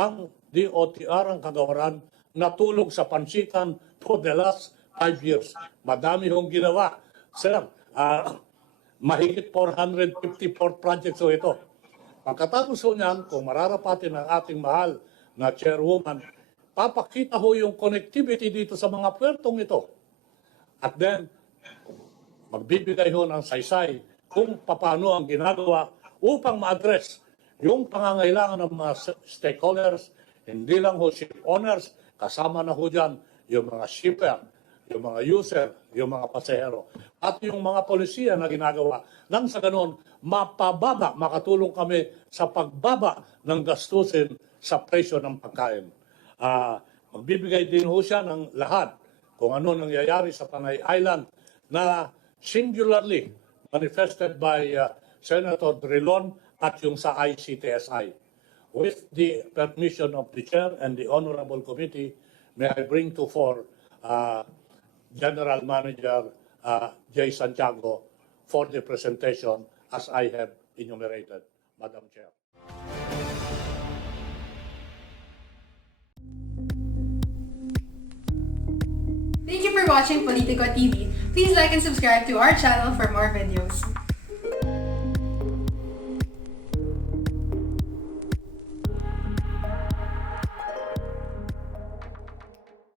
ang DOTR ang kagawaran natulog sa pansikan for the last 5 years. Madami hong ginawa. Sir, mahigit 454 projects ho ito. Pagkatapos ho niyan, kung mararapatin ang ating mahal na chairwoman, papakita ho yung connectivity dito sa mga puwertong ito. At then, magbibigay ho ng saysay kung paano ang ginagawa upang ma-address yung pangangailangan ng mga stakeholders, hindi lang ho ship owners, kasama na ho dyan yung mga shipper, yung mga user, yung mga pasahero, at yung mga polisiya na ginagawa. Nang sa ganun, mapababa, makatulong kami sa pagbaba ng gastusin sa presyo ng pagkain. Magbibigay din ho siya ng lahat kung ano nangyayari sa Panay Island na singularly manifested by Senator Drilon at yung sa ICTSI. With the permission of the Chair and the Honorable Committee, may I bring to fore General Manager J. Santiago for the presentation as I have enumerated, Madam Chair. Thank you for watching Politico TV. Please like and subscribe to our channel for more videos.